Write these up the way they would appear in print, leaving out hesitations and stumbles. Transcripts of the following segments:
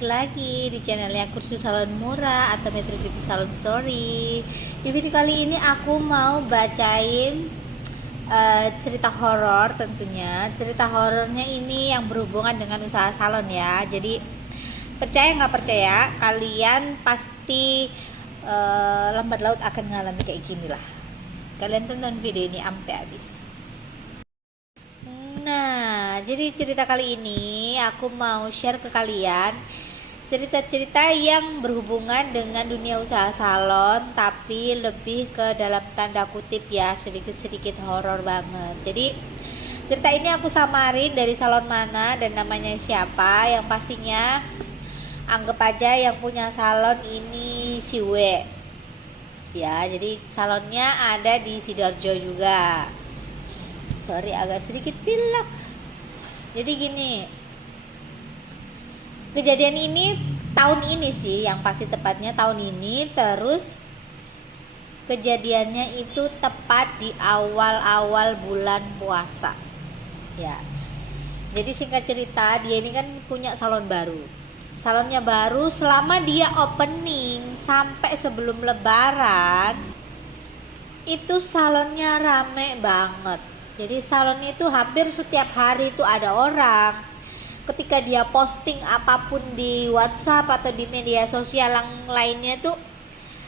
balik lagi di channelnya Kursus Salon Murah atau Metro Beauty Salon Story. Di video kali ini aku mau bacain cerita horor tentunya. Cerita horornya ini yang berhubungan dengan usaha salon ya. Jadi percaya nggak percaya, kalian pasti lambat laut akan mengalami kayak gini lah. Kalian tonton video ini sampai habis. Nah, jadi cerita kali ini aku mau share ke kalian cerita-cerita yang berhubungan dengan dunia usaha salon, tapi lebih ke dalam tanda kutip ya, sedikit-sedikit horor banget. Jadi cerita ini aku samarin dari salon mana dan namanya siapa. Yang pastinya anggap aja yang punya salon ini si W. Ya, jadi salonnya ada di Sidoarjo juga. Sorry agak sedikit pilek. Jadi gini, kejadian ini tahun ini sih, yang pasti tepatnya tahun ini. Terus kejadiannya itu tepat di awal-awal bulan puasa ya. Jadi singkat cerita, dia ini kan punya salon baru. Salonnya baru, selama dia opening sampai sebelum lebaran itu salonnya rame banget. Jadi salonnya itu hampir setiap hari itu ada orang. Ketika dia posting apapun di WhatsApp atau di media sosial yang lainnya tuh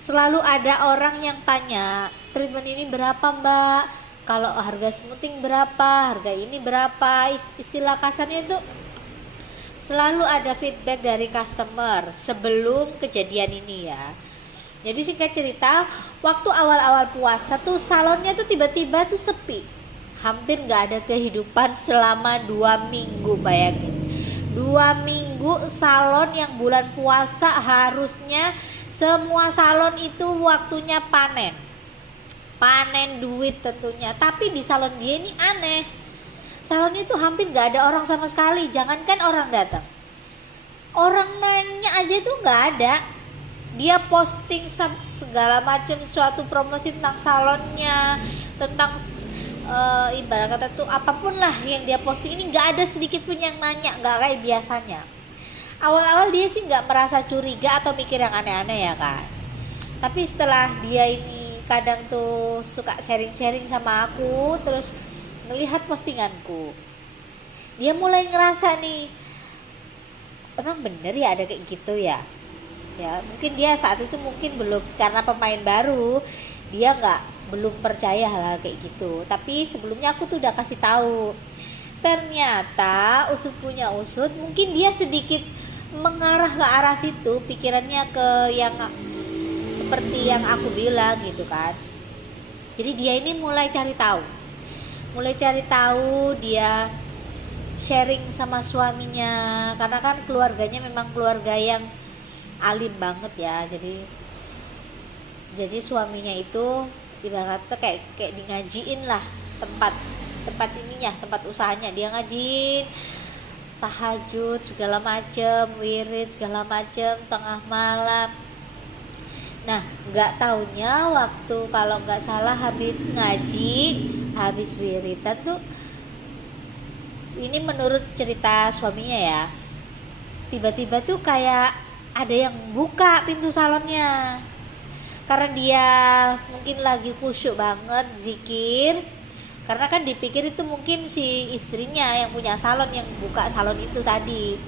selalu ada orang yang tanya, treatment ini berapa mbak? Kalau harga smoothing berapa? Harga ini berapa? Istilah kasarnya itu selalu ada feedback dari customer sebelum kejadian ini ya. Jadi singkat cerita, waktu awal-awal puasa tuh salonnya tuh tiba-tiba tuh sepi. Hampir gak ada kehidupan selama 2 minggu, bayangin. 2 minggu salon yang bulan puasa harusnya semua salon itu waktunya panen duit tentunya. Tapi di salon dia ini aneh, salon itu hampir gak ada orang sama sekali. Jangankan orang datang, orang nanya aja tuh gak ada. Dia posting segala macam suatu promosi tentang salonnya, tentang ibarat kata tuh apapun lah yang dia posting ini nggak ada sedikit pun yang nanya, nggak kayak biasanya. Awal-awal dia sih nggak merasa curiga atau mikir yang aneh-aneh ya kan. Tapi setelah dia ini kadang tuh suka sharing-sharing sama aku, terus melihat postinganku, dia mulai ngerasa nih, emang bener ya ada kayak gitu ya. Ya mungkin dia saat itu mungkin belum, karena pemain baru dia belum percaya hal-hal kayak gitu. Tapi sebelumnya aku tuh udah kasih tahu. Ternyata usut punya usut, mungkin dia sedikit mengarah ke arah situ, pikirannya ke yang seperti yang aku bilang gitu kan. Jadi dia ini mulai cari tahu, dia sharing sama suaminya, karena kan keluarganya memang keluarga yang alim banget ya. Jadi suaminya itu ibaratnya kayak di ngajiin lah tempat ininya, tempat usahanya. Dia ngajiin tahajud segala macem, wirid segala macem, tengah malam. Nah nggak taunya waktu, kalau nggak salah habis ngaji, habis wiridan tuh, ini menurut cerita suaminya ya, tiba-tiba tuh kayak ada yang buka pintu salonnya. Karena dia mungkin lagi khusyuk banget zikir, karena kan dipikir itu mungkin si istrinya yang punya salon yang buka salon itu tadi.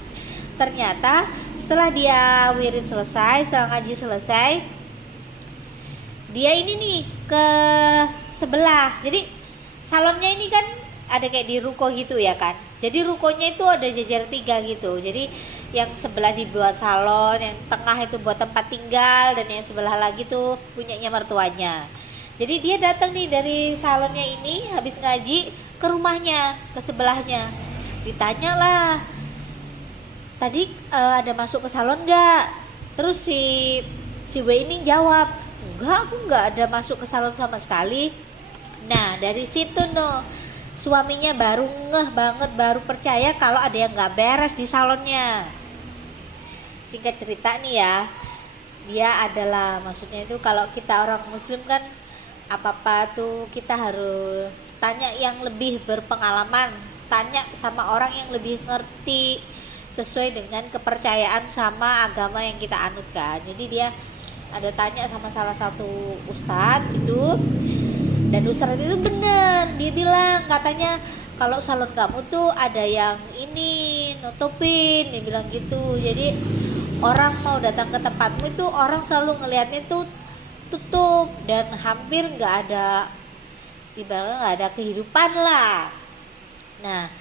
Ternyata setelah dia wirid selesai, setelah ngaji selesai, dia ini nih ke sebelah. Jadi salonnya ini kan ada kayak di ruko gitu ya kan. Jadi rukonya itu ada jajar 3 gitu. Jadi yang sebelah dibuat salon, yang tengah itu buat tempat tinggal, dan yang sebelah lagi tuh punyanya mertuanya. Jadi dia datang nih dari salonnya ini habis ngaji ke rumahnya, ke sebelahnya. Ditanya lah, tadi ada masuk ke salon nggak? Terus si W ini jawab, enggak, aku nggak ada masuk ke salon sama sekali. Nah dari situ suaminya baru ngeh banget, baru percaya kalau ada yang nggak beres di salonnya. Singkat cerita nih ya, dia adalah, maksudnya itu kalau kita orang muslim kan apa-apa tuh kita harus tanya yang lebih berpengalaman, tanya sama orang yang lebih ngerti sesuai dengan kepercayaan sama agama yang kita anut kan. Jadi dia ada tanya sama salah satu ustadz gitu, dan ustadz itu bener, dia bilang katanya kalau salon kamu tuh ada yang ini nutupin, dia bilang gitu. Jadi orang mau datang ke tempatmu itu orang selalu ngelihatnya tuh tutup dan hampir nggak ada, ibaratnya nggak ada kehidupan lah. Nah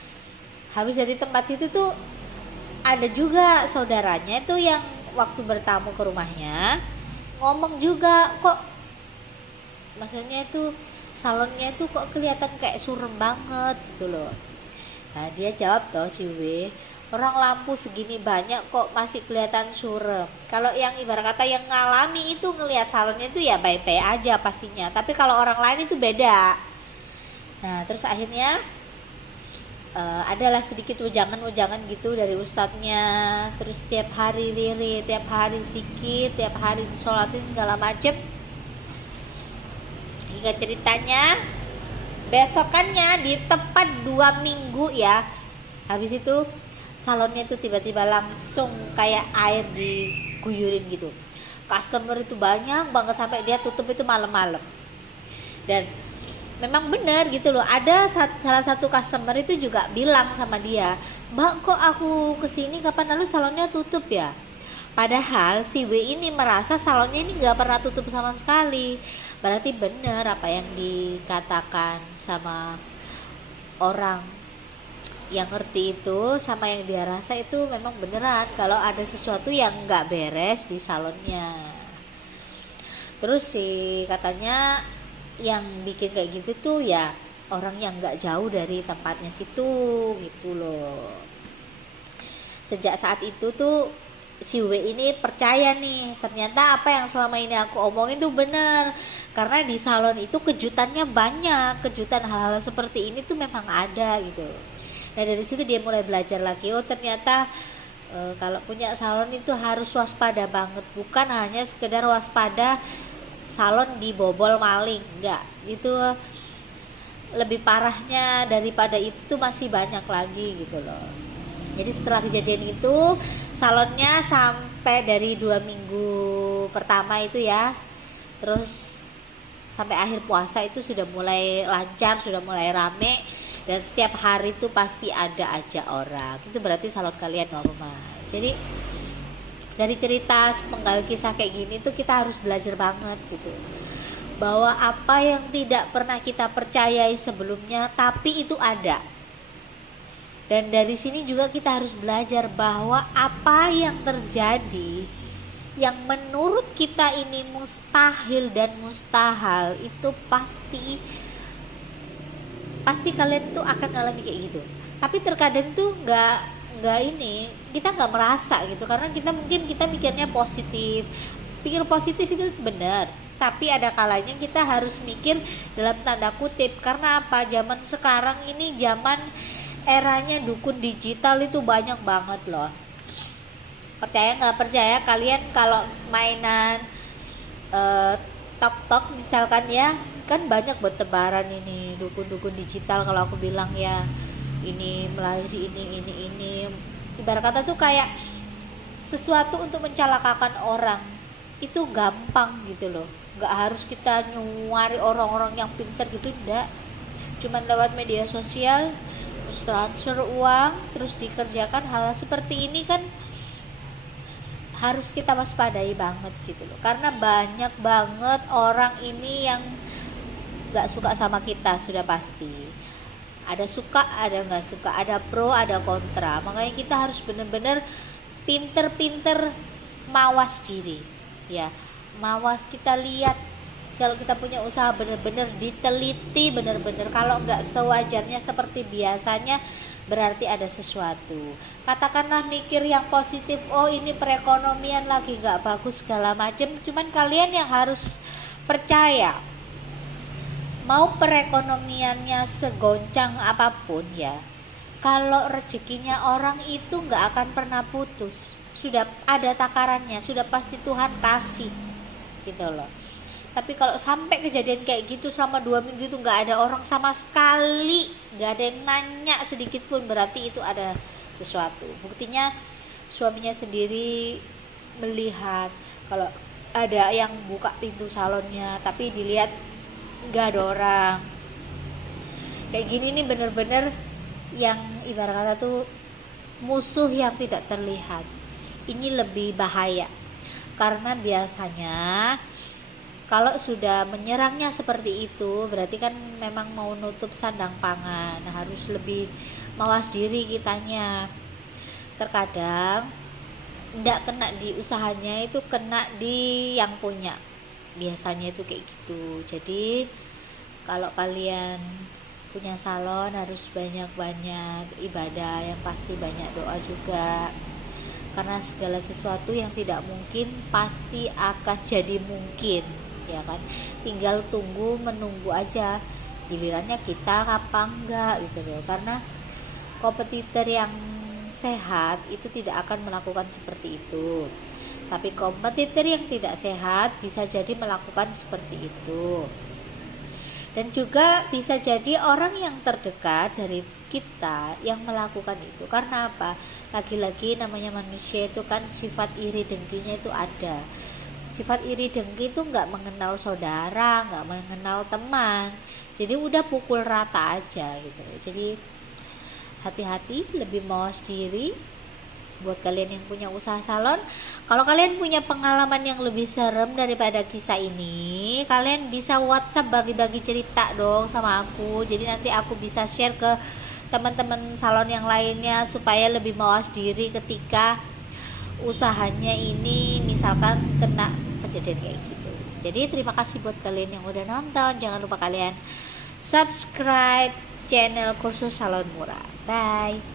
habis dari tempat situ tuh ada juga saudaranya itu yang waktu bertamu ke rumahnya ngomong juga, kok maksudnya itu salonnya itu kok kelihatan kayak surem banget gitu loh. Nah dia jawab toh si W, orang lampu segini banyak kok masih kelihatan surem. Kalau yang ibarat kata yang ngalami itu ngelihat salonnya itu ya baik-baik aja pastinya, tapi kalau orang lain itu beda. Nah terus akhirnya adalah sedikit wejangan-wejangan gitu dari ustadznya, terus tiap hari wirid, tiap hari zikir, tiap hari disolatin segala macem, hingga ceritanya besokannya di tepat 2 minggu ya, habis itu salonnya itu tiba-tiba langsung kayak air diguyurin gitu, customer itu banyak banget sampai dia tutup itu malam-malam. Dan memang benar gitu loh, ada salah satu customer itu juga bilang sama dia, Mbak kok aku kesini kapan lalu salonnya tutup ya. Padahal si W ini merasa salonnya ini gak pernah tutup sama sekali. Berarti benar apa yang dikatakan sama orang yang ngerti itu, sama yang dia rasa itu memang beneran kalau ada sesuatu yang gak beres di salonnya. Terus sih katanya yang bikin kayak gitu tuh ya orang yang nggak jauh dari tempatnya situ gitu loh. Sejak saat itu tuh si W ini percaya nih, ternyata apa yang selama ini aku omongin tuh bener, karena di salon itu kejutannya banyak, kejutan hal-hal seperti ini tuh memang ada gitu. Nah dari situ dia mulai belajar lagi, oh ternyata kalau punya salon itu harus waspada banget, bukan hanya sekedar waspada salon dibobol maling, enggak, itu lebih parahnya daripada itu tuh masih banyak lagi gitu loh. Jadi setelah kejadian itu salonnya sampai dari 2 minggu pertama itu ya, terus sampai akhir puasa itu sudah mulai lancar, sudah mulai rame, dan setiap hari tuh pasti ada aja orang. Itu berarti salon kalian normal. Jadi dari cerita sepenggal kisah kayak gini tuh kita harus belajar banget gitu, bahwa apa yang tidak pernah kita percayai sebelumnya tapi itu ada. Dan dari sini juga kita harus belajar bahwa apa yang terjadi yang menurut kita ini mustahil dan mustahil itu pasti kalian tuh akan ngalami kayak gitu. Tapi terkadang tuh nggak ini, kita nggak merasa gitu, karena kita mikirnya positif, pikir positif itu benar, tapi ada kalanya kita harus mikir dalam tanda kutip. Karena apa, zaman sekarang ini zaman eranya dukun digital itu banyak banget loh. Percaya nggak percaya kalian kalau mainan tok misalkan ya, kan banyak bertebaran ini dukun-dukun digital. Kalau aku bilang ya ini melalui ini ibarat kata tuh kayak sesuatu untuk mencelakakan orang itu gampang gitu loh, nggak harus kita nyuari orang-orang yang pintar gitu, enggak, cuman lewat media sosial terus transfer uang terus dikerjakan hal seperti ini kan harus kita waspadai banget gitu loh, karena banyak banget orang ini yang nggak suka sama kita, sudah pasti ada suka ada nggak suka, ada pro ada kontra. Makanya kita harus benar-benar pinter-pinter mawas diri ya, mawas, kita lihat kalau kita punya usaha benar-benar diteliti benar-benar, kalau nggak sewajarnya seperti biasanya berarti ada sesuatu. Katakanlah mikir yang positif, oh ini perekonomian lagi nggak bagus segala macam, cuman kalian yang harus percaya, mau perekonomiannya segoncang apapun ya, kalau rezekinya orang itu nggak akan pernah putus, sudah ada takarannya, sudah pasti Tuhan kasih gitu loh. Tapi kalau sampai kejadian kayak gitu selama 2 minggu itu nggak ada orang sama sekali, nggak ada yang nanya sedikit pun, berarti itu ada sesuatu. Buktinya suaminya sendiri melihat kalau ada yang buka pintu salonnya tapi dilihat nggak ada orang. Kayak gini nih bener-bener yang ibarat kata tuh musuh yang tidak terlihat. Ini lebih bahaya karena biasanya kalau sudah menyerangnya seperti itu berarti kan memang mau nutup sandang pangan. Nah, harus lebih mawas diri kitanya. Terkadang tidak kena di usahanya, itu kena di yang punya, biasanya itu kayak gitu. Jadi kalau kalian punya salon harus banyak-banyak ibadah, yang pasti banyak doa juga, karena segala sesuatu yang tidak mungkin pasti akan jadi mungkin, ya kan. Tinggal tunggu menunggu aja gilirannya kita apa enggak gitu loh. Karena kompetitor yang sehat itu tidak akan melakukan seperti itu, tapi kompetitor yang tidak sehat bisa jadi melakukan seperti itu. Dan juga bisa jadi orang yang terdekat dari kita yang melakukan itu. Karena apa? Lagi-lagi namanya manusia itu kan sifat iri dengkinya itu ada. Sifat iri dengki itu nggak mengenal saudara, nggak mengenal teman. Jadi udah pukul rata aja gitu. Jadi hati-hati, lebih mawas diri. Buat kalian yang punya usaha salon, kalau kalian punya pengalaman yang lebih serem daripada kisah ini, kalian bisa WhatsApp bagi-bagi cerita dong sama aku. Jadi nanti aku bisa share ke teman-teman salon yang lainnya supaya lebih mawas diri ketika usahanya ini misalkan kena kejadian kayak gitu. Jadi terima kasih buat kalian yang udah nonton. Jangan lupa kalian subscribe channel Kursus Salon Murah. Bye.